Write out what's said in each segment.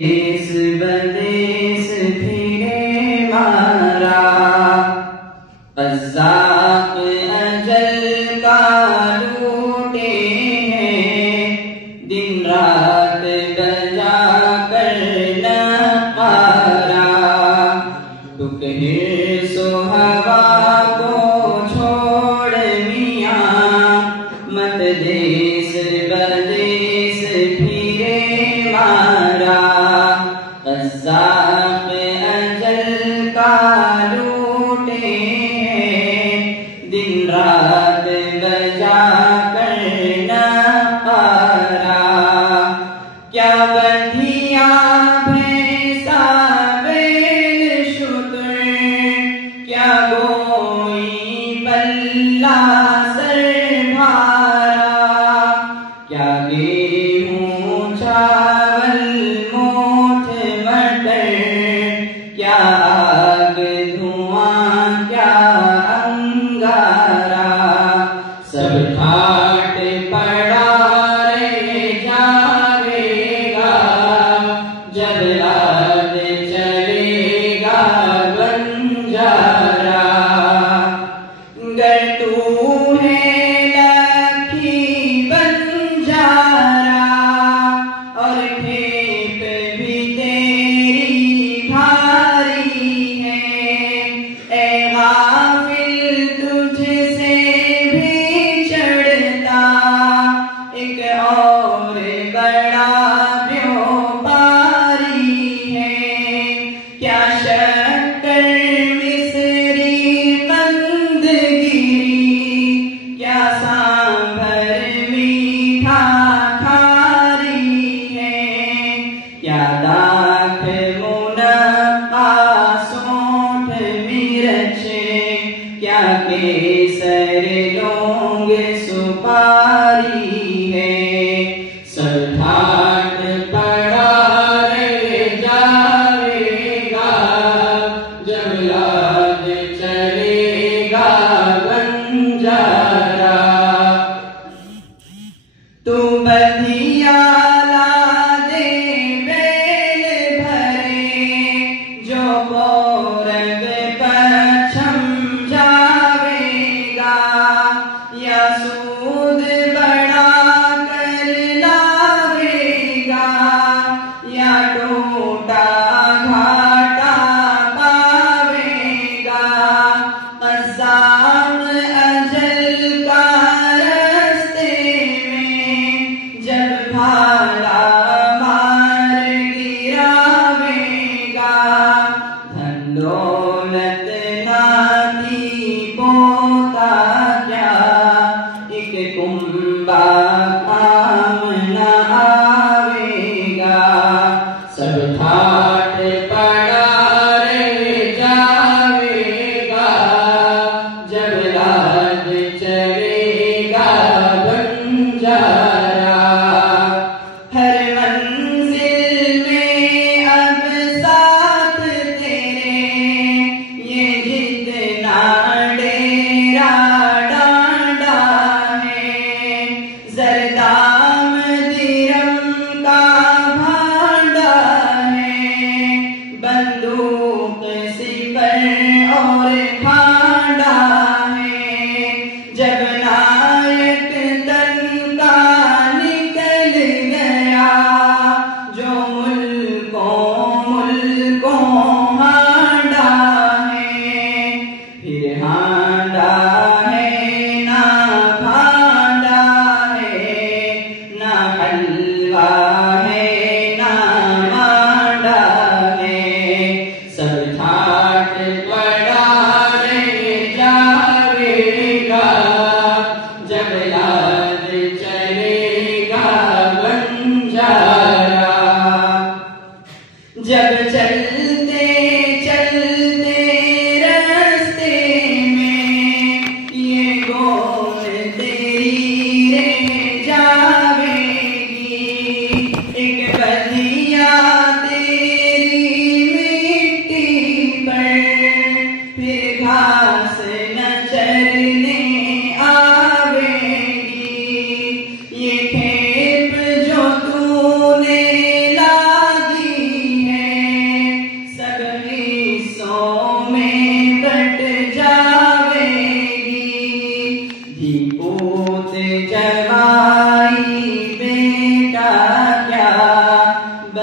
देश बदेश फिरे मारा, कज़्ज़ाक़ अजल का लूटे हैं, दिन रात बजा कर नगारा। तू कहे सो हवा को छोड़ मियाँ, मत देश बदेश फिरे मारा। कज़्ज़ाक़ अजल का लूटे हैं, दिन रात बजा कर नगारा। क्या बंधिया भैंसा बैल शुतर, क्या गोई बल्ला सर भारा। क्या गेहूँ चावल मोठ मटर, क्या आग धुआं क्या अंगारा। सब ठाट पड़ा रह जाएगा, जब रात चलेगा बंजारा। गर तू है लखी बंजारा, और खेत भी तेरी भारी है। ए गाफिल तुझसे भी चढ़ता, एक और बड़ा व्यापारी है। क्या शक्कर मिस्री कंदगिरी, क्या सांभर मीठा खारी है। क्या दाख मुनक्का सोंठ मिर्च, क्या केसर लौंग सुपारी है। सब ठाट पड़ा रह जाएगा, जब रात चलेगा बंजारा। तू बधिया ला दे बैल भरे, जो पौरग पछम जावेगा। या सूद बड़ा कर लावेगा, या टूटा घाटा पावेगा। कज़्ज़ाक़ अजल का रस्ते में, जब भाला मार गिरावेगा। धन दौलत नाती पोता क्या, एक कुंबा काम न आवेगा। सब ठाट पड़ा रह जाएगा, जब रात चलेगा बंजारा। हर मंजिल में अब साथ तेरे, ये जितना डेरा डांडा है। जरदाम दिरम का भांडा है, बंदूक सिपर और खांडा है। जब नायक तन का निकल गया, जो मुल्कों हांडा है। फिर हांडा है ना भांडा है, ना हलवा है ना मांडा है। सब ठाट पड़ा रह जाएगा, जब रात चलेगा बंजारा। जब चलते चलते रास्ते में, ये गोद तेरी रह जावेगी। एक बधिया तेरी मिट्टी पर, फिर घास न चरने आवेगी। ये खेप जो तूने ला दी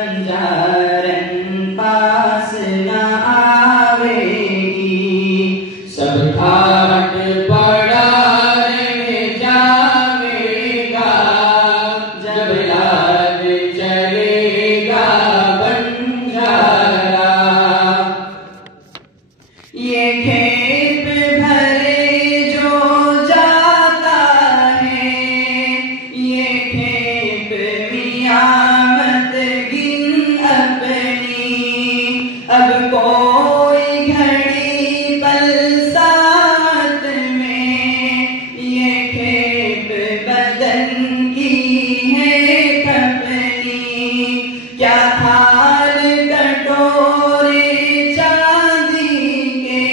बंजारन पास न आवेगी। सब ठाट पड़ा रह जावेगा, जब लाद चलेगा बंजारा। ये खेप भरे जो जाता है, ये खेप मियामत गिन अपनी। अब कोई घड़ी पल साथ में, ये खेप बदन की है खपनी। क्या हाल कटोरे चांदी के,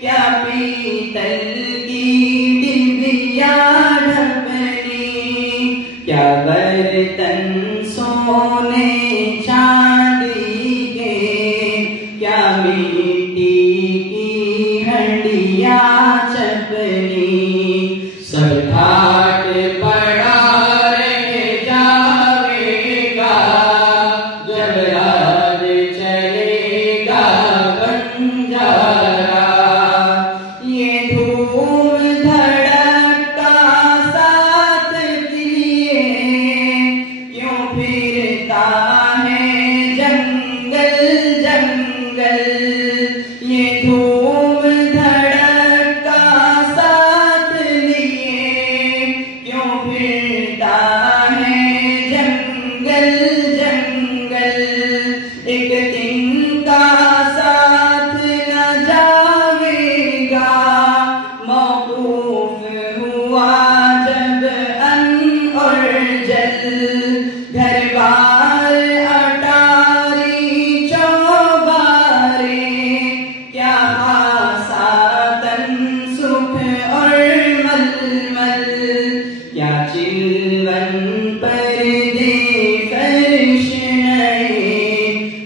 क्या पीतल की डिबिया ढपनी। क्या बर्तन सोने चांदी के, क्या मिट्टी की हंडिया चपनी। सब ठाट पड़ा रह जावेगा, जब रात चलेगा बंजारा। ये धूम धड़का साथ लिए क्यों फिरता है जंगल जंगल। ये धूम धड़का साथ लिए क्यों फिरता है जंगल जंगल। एक दिन का साथ न जावेगा, मौकूफ हुआ जब अन्न और जल। घर बार अटारी चौबारे, क्या खासा तन सुख और मलमल। क्या चिलवन पर दे फर्श नए,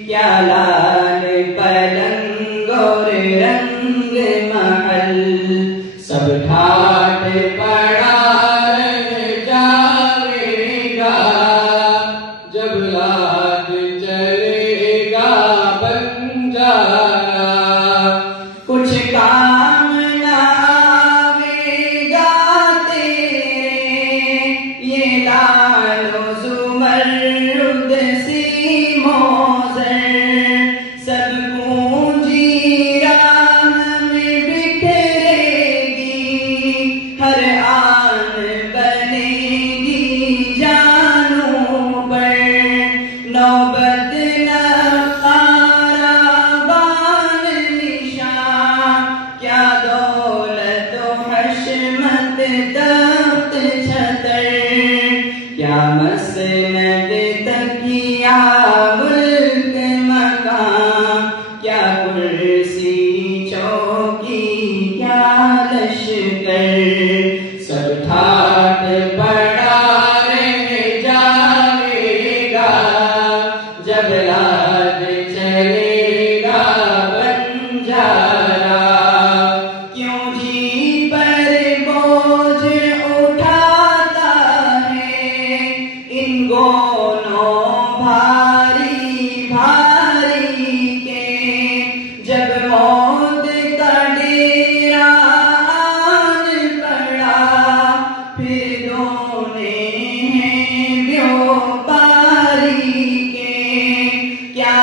क्या लाल पलंग और रंग महल। सब ठाट पड़ा रह जावेगा, जब लाद चलेगा बंजारा। कुछ काम न आवेगा तेरे, ये लालो जुमर्रुद सी मोज़र। सब पूंजी राह में बिखरेगी, हर आन बनेगी जानों पर। नौबत न क़ाराबान निशान, क्या दौलत हशमत तख्त छतर। क्या मसनद तकिया मुल्क मकान, क्या कुर्सी चौकी क्या लश्कर। सब ठाट पड़ा रह जावेगा, जब लाद चलेगा बंजारा। क्यों जी पर बोझ उठाता है, इन गोनों भारी भारी के। जब मौत का डेरा आन पड़ा, फिर रोने हैं व्यापारी के। क्या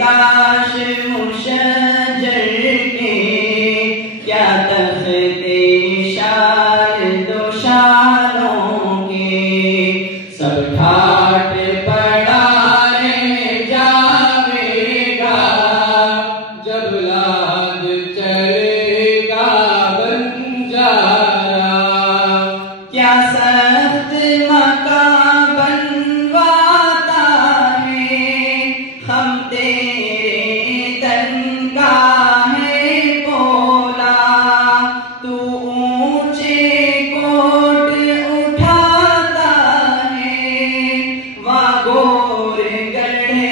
ताश मुशज्जर के, क्या तख्ते शार दो शारों के, सब ठाट पड़ा रह जावेगा, जब लाद चलेगा बंजारा। क्या सख्त मका बनवाता है, हम तेरे तन का है पोला, तू ऊंचे कोट उठाता है, वहाँ गोर गढ़े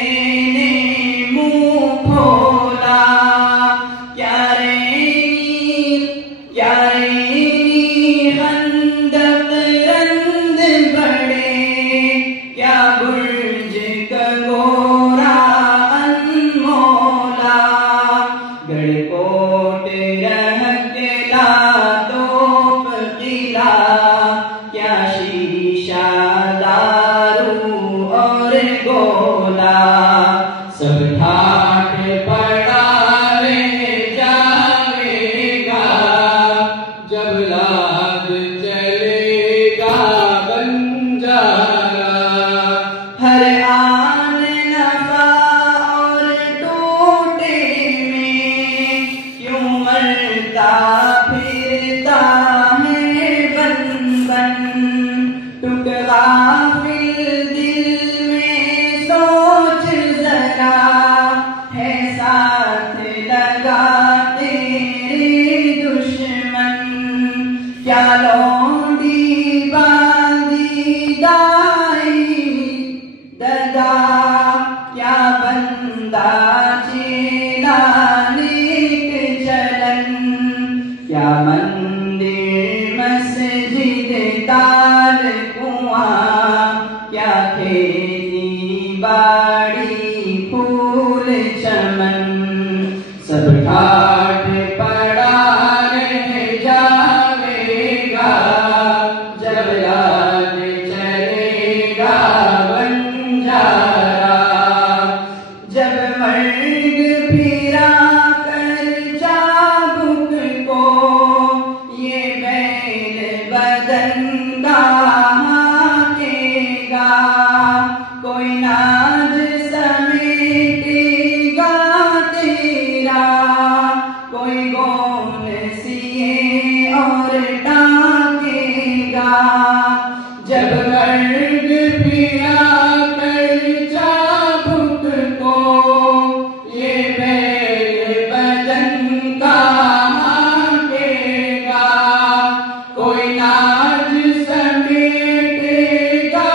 ने मुँह खोला। क्या रैनी खंदक रंद बड़े, क्या बुर्ज कगोरा अनमोला, गढ़कोट रहकला तोप किला, क्या शीशा दारू और गोला, सब ठाट पड़ा रह जावेगा, जब लाद चलेगा बंजारा। हर आन नफा और टूटे में यूं मरता फिरता है बन बन, टुकड़ा फिर दिल में सोच जरा, है साथ लगा तेरे दुश्मन, क्या लौंडी बांधी दाई ददा, क्या बंदा चेला नेक चलन, क्या मंदिर मस्जिद ताल कुआं, क्या खेती बाड़ी फूल चमन, सब ठाट पड़ा रह जावेगा, जब याद चलेगा बंजारा। जब मर्ग फिरा कर चाबुक को, ये बैल बदन का हाकेगा, कोई नाज समेटेगा तेरा, कोई गोन सिए और टांकेगा। जब मर्ग फिरा कर चाबुक को, ये बैल बदन का हाकेगा, कोई नाज समेटेगा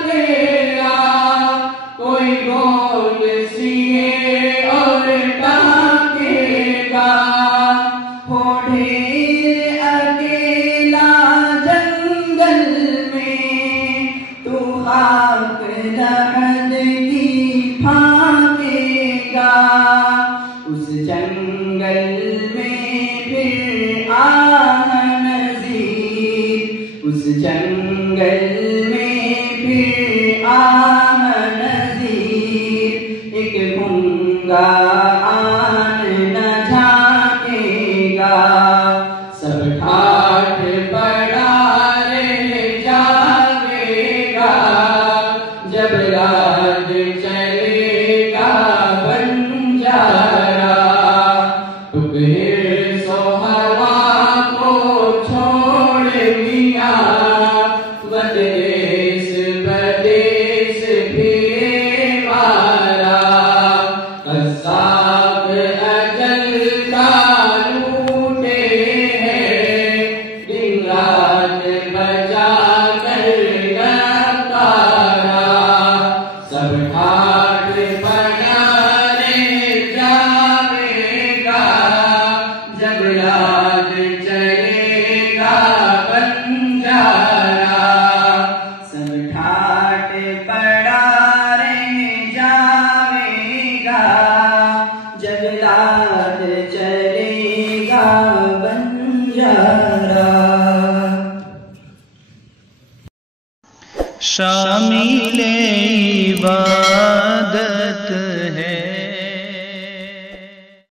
तेरा, कोई गोल सिए और टांकेगा। हो ढेर अकेला जंगल में, तू खाक लहद की फाकेगा, उस जंगल में फिर आह नज़ीर, उस जंगल में फिर आह नज़ीर, एक गूंगा आन न झांकेगा, सब ठाट पड़ा रह जावेगा, जब याद चलेगा बंजारा। तुकहिर सो हवा को छोड़ मिया, बदेस बदेस फिरे मारा, कसाब अजल का लूटे हैं, दिन रात बजा कर नकारा, सब ठाट पड़ा रह जावेगा, जब याद चलेगा बंजारा। सब ठाट पड़ा रह जावेगा, जब याद चलेगा बंजारा। शामिले इबादत स्वागत